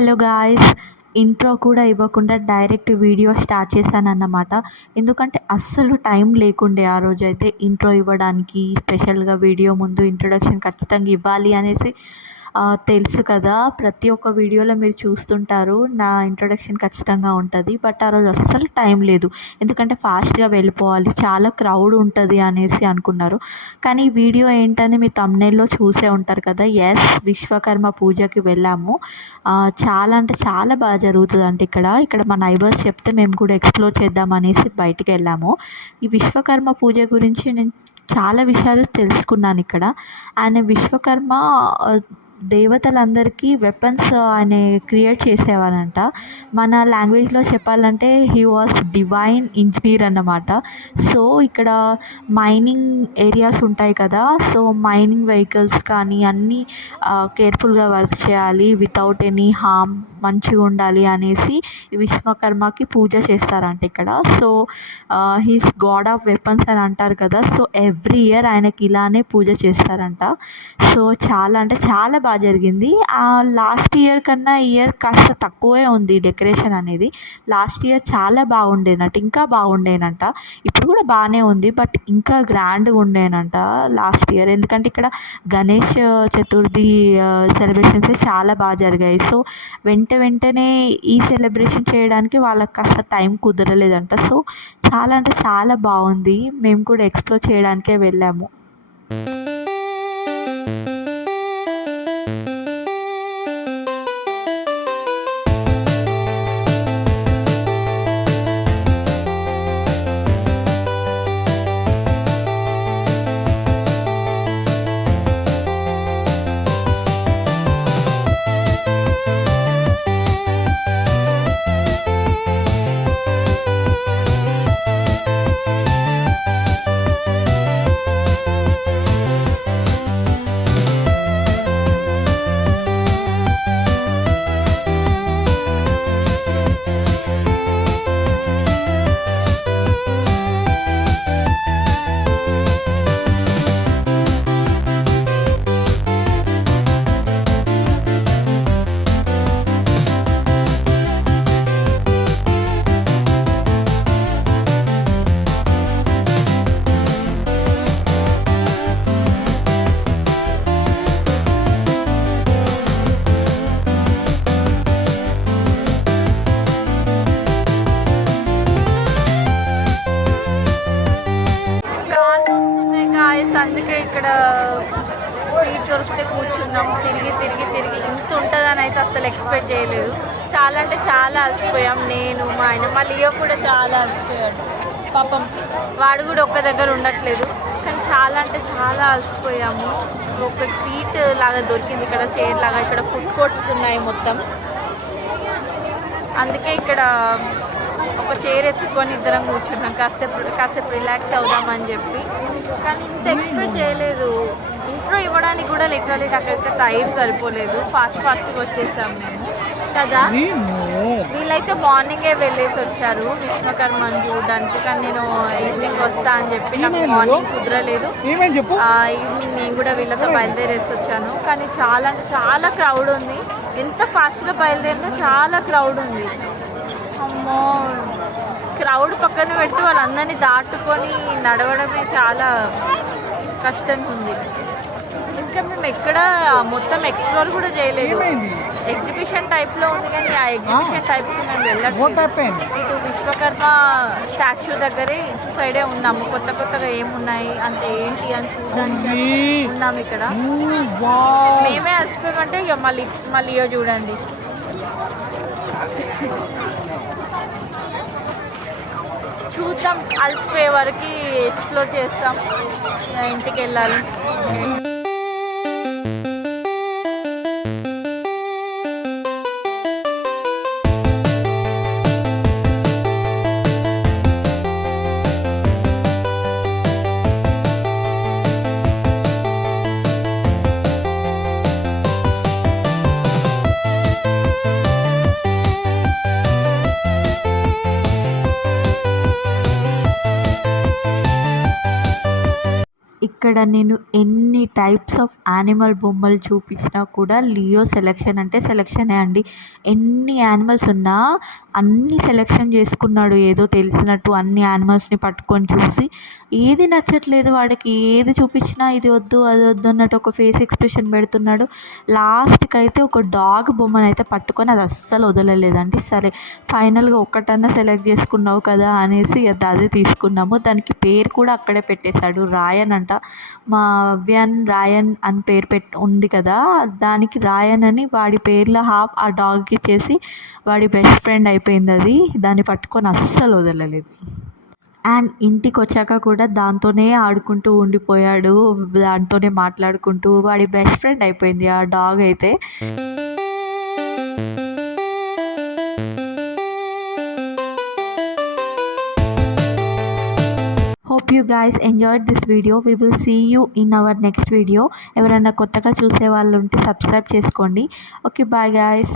Hello guys, intro కూడా ఇవ్వకుండా direct video start చేశానన్నమాట. ఎందుకంటే అస్సలు టైం లేకుండే ఆ రోజైతే ఇంట్రో ఇవ్వడానికి. స్పెషల్గా వీడియో ముందు ఇంట్రొడక్షన్ ఖచ్చితంగా ఇవ్వాలి అనేసి తెలుసు కదా, ప్రతి ఒక్క వీడియోలో మీరు చూస్తుంటారు నా ఇంట్రొడక్షన్ ఖచ్చితంగా ఉంటుంది. బట్ ఆ రోజు అస్సలు టైం లేదు, ఎందుకంటే ఫాస్ట్గా వెళ్ళిపోవాలి, చాలా క్రౌడ్ ఉంటుంది అనేసి అనుకున్నారు. కానీ ఈ వీడియో ఏంటని మీ థంబ్నెయిల్లో చూసే ఉంటారు కదా. ఎస్, విశ్వకర్మ పూజకి వెళ్ళాము. చాలా అంటే చాలా బాగా జరుగుతుంది అంటే ఇక్కడ మా నైబర్స్ చెప్తే మేము కూడా ఎక్స్ప్లోర్ చేద్దాం అనేసి బయటికి వెళ్ళాము. ఈ విశ్వకర్మ పూజ గురించి నేను చాలా విషయాలు తెలుసుకున్నాను ఇక్కడ. ఆయన విశ్వకర్మ దేవతలందరికీ వెపన్స్ ఆయన క్రియేట్ చేసేవారంట. మన లాంగ్వేజ్లో చెప్పాలంటే హీ వాస్ డివైన్ ఇంజనీర్ అన్నమాట. సో ఇక్కడ మైనింగ్ ఏరియాస్ ఉంటాయి కదా, సో మైనింగ్ వెహికల్స్ కానీ అన్నీ కేర్ఫుల్గా వర్క్ చేయాలి, వితౌట్ ఎనీ హార్మ్, మంచిగా ఉండాలి అనేసి విశ్వకర్మకి పూజ చేస్తారంట ఇక్కడ. So he's God of weapons అని అంటారు కదా. సో ఎవ్రీ ఇయర్ ఆయనకి ఇలానే పూజ చేస్తారంట. సో చాలా అంటే చాలా బాగా జరిగింది. లాస్ట్ ఇయర్ కన్నా ఈ ఇయర్ కాస్త తక్కువే ఉంది డెకరేషన్ అనేది. లాస్ట్ ఇయర్ చాలా బాగుండేనంట, ఇంకా బాగుండేనంట. ఇప్పుడు కూడా బాగానే ఉంది, బట్ ఇంకా గ్రాండ్గా ఉండేనంట లాస్ట్ ఇయర్. ఎందుకంటే ఇక్కడ గణేష్ చతుర్థి సెలబ్రేషన్స్ చాలా బాగా జరిగాయి. సో వెంటనే ఈ సెలబ్రేషన్ చేయడానికి వాళ్ళకి కాస్త టైం కుదరలేదంట. సో చాలా అంటే చాలా బాగుంది, మేము కూడా ఎక్స్ప్లోర్ చేయడానికే వెళ్ళాము. అందుకే ఇక్కడ సీట్ దొరికితే కూర్చున్నాం. తిరిగి ఇంత ఉంటుందని అయితే అసలు ఎక్స్పెక్ట్ చేయలేదు. చాలా అంటే చాలా అలసిపోయాం. నేను, మా ఆయన, మా లియో కూడా చాలా అలసిపోయాడు. పాపం వాడు కూడా ఒక్క దగ్గర ఉండట్లేదు. కానీ చాలా అంటే చాలా అలసిపోయాము. ఒక సీట్ లాగా దొరికింది ఇక్కడ, చైర్ లాగా. ఇక్కడ ఫుడ్ కోర్ట్స్ ఉన్నాయి మొత్తం. అందుకే ఇక్కడ ఒక చైర్ ఎత్తుకొని ఇద్దరం కూర్చున్నాం, కాసేపు రిలాక్స్ అవుదామని చెప్పి. కానీ ఇంత ఎక్స్పెక్ట్ చేయలేదు. ఇంట్రో ఇవ్వడానికి కూడా లిటరలీ నాకైతే టైం సరిపోలేదు. ఫాస్ట్గా వచ్చేసాం మేము కదా. వీళ్ళైతే మార్నింగే వెళ్ళేసి వచ్చారు విశ్వకర్మని చూడడానికి. కానీ నేను ఈవినింగ్ వస్తా అని చెప్పి నాకు మార్నింగ్ కుదరలేదు. ఈవినింగ్ నేను కూడా వీళ్ళతో బయలుదేరేసి వచ్చాను. కానీ చాలా అంటే చాలా క్రౌడ్ ఉంది. ఎంత ఫాస్ట్గా బయలుదేరినా చాలా క్రౌడ్ ఉంది. అమ్మో, క్రౌడ్ పక్కన పెడితే వాళ్ళందరినీ దాటుకొని నడవడమే చాలా కష్టంగా ఉంది. ఇంకా మేము ఎక్కడ మొత్తం ఎక్స్ప్లోర్ కూడా చేయలేదు. ఎగ్జిబిషన్ టైప్లో ఉంది, కానీ ఆ ఎగ్జిబిషన్ టైప్కి మేము వెళ్ళలేదు. ఇటు విశ్వకర్మ స్టాచ్యూ దగ్గరే ఇటు సైడే ఉన్నాము. కొత్తగా ఏమున్నాయి అంటే ఏంటి అని చూడడానికి ఉన్నాము ఇక్కడ. మేమే అలసిపోయామంటే ఇక మళ్ళీ చూడండి. చూద్దాం, అలసిపోయే వరకు ఎక్స్ప్లోర్ చేస్తాం, ఇంటికి వెళ్ళాలి. ఇక్కడ నేను ఎన్ని టైప్స్ ఆఫ్ యానిమల్ బొమ్మలు చూపించినా కూడా లియో సెలెక్షన్ అంటే సెలెక్షనే అండి. ఎన్ని యానిమల్స్ ఉన్నా అన్నీ సెలెక్షన్ చేసుకున్నాడు ఏదో తెలిసినట్టు. అన్ని యానిమల్స్ని పట్టుకొని చూసి ఏది నచ్చట్లేదు వాడికి, ఏది చూపించినా ఇది వద్దు అది వద్దు అన్నట్టు ఒక ఫేస్ ఎక్స్ప్రెషన్ పెడుతున్నాడు. లాస్ట్కి అయితే ఒక డాగ్ బొమ్మను అయితే పట్టుకొని అది అస్సలు వదలలేదండి. సరే ఫైనల్గా ఒక్కటన్నా సెలెక్ట్ చేసుకున్నావు కదా అనేసి అదే తీసుకున్నాము. దానికి పేరు కూడా అక్కడే పెట్టేశాడు, రాయన్ అంట. మా అవ్యాన్ రాయన్ అని పేరు ఉంది కదా, దానికి రాయన్ అని వాడి పేర్లో హాఫ్ ఆ డాగ్కి ఇచ్చేసి వాడి బెస్ట్ ఫ్రెండ్ అయిపోయింది అది. దాన్ని పట్టుకొని అస్సలు వదలలేదు. అండ్ ఇంటికి వచ్చాక కూడా దాంతోనే ఆడుకుంటూ ఉండిపోయాడు, దాంతోనే మాట్లాడుకుంటూ వాడి బెస్ట్ ఫ్రెండ్ అయిపోయింది ఆ డాగ్ అయితే. Hope you guys enjoyed this video. We will see you in our next video. ఎవరైనా కొత్తగా చూసే వాళ్ళు ఉంటే సబ్స్క్రైబ్ చేసుకోండి. Okay, bye guys.